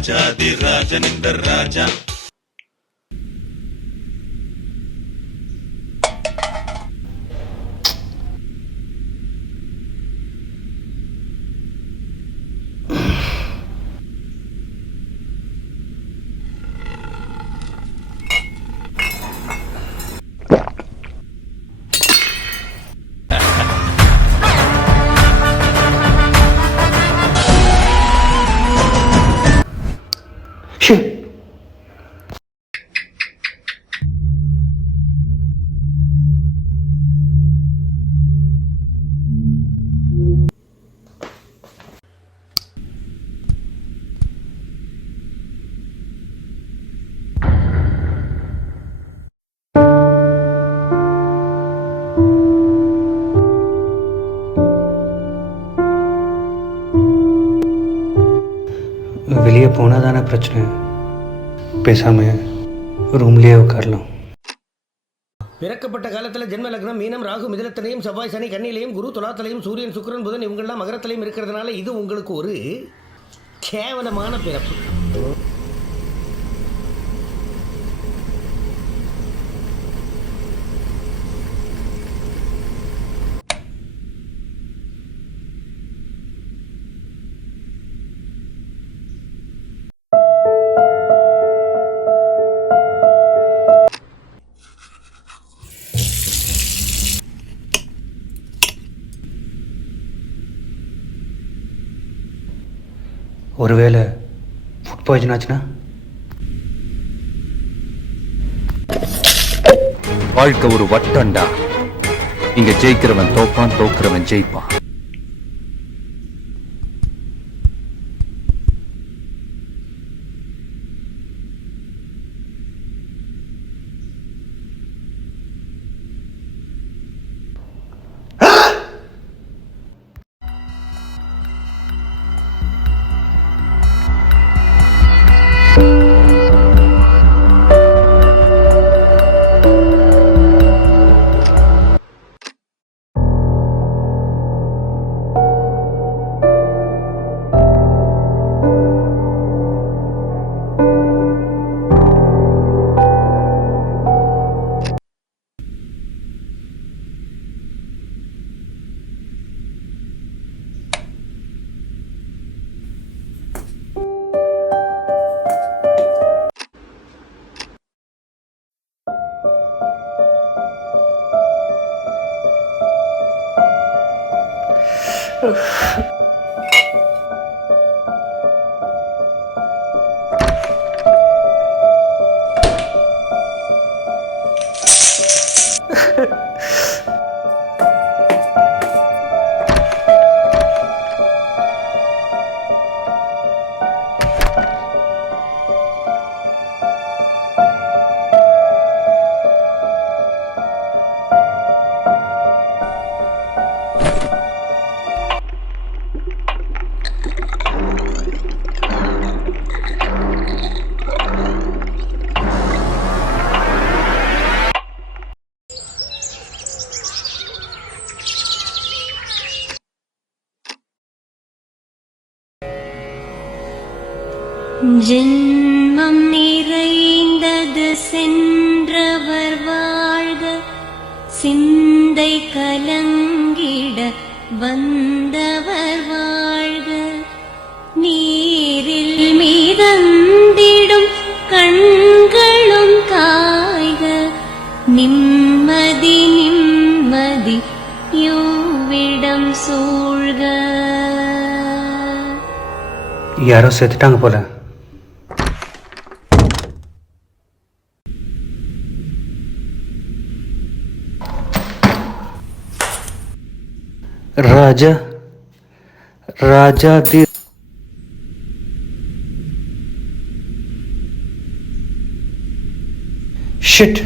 ராஜாதி ராஜன் இந்த ராஜா. வெளியே போனால் தானே பிரச்சனை, பேசாமல் ரூம்லேயே உட்காரலாம். பிறக்கப்பட்ட காலத்தில் ஜென்ம லக்னம் மீனம், ராகு மிதுனத்திலையும், செவ்வாய் சனி கன்னியிலையும், குரு துலாத்திலையும், சூரியன் சுக்கிரன் புதன் இவங்கெல்லாம் மகரத்திலையும் இருக்கிறதுனால இது உங்களுக்கு ஒரு கேவலமான பிறப்பு. ஒருவேளை ஃபுட் பாய்சன் ஆச்சுன்னா? வாழ்க்கை ஒரு வட்டண்டா. இங்க ஜெயிக்கிறவன் தோப்பான், தோக்குறவன் ஜெயிப்பான். ஜென்மம் நிறைந்தது சென்றவர் வாழ்க, சிந்தை கலங்கிட வந்தவர் வாழ்க, நீரில் மிதந்திடும் கண்களும் காய்க, நிம்மதி நிம்மதி யோவிடம் சூழ்க. யாரோ செத்துட்டாங்க போல. ராஜா ராஜாதி ஷிட்.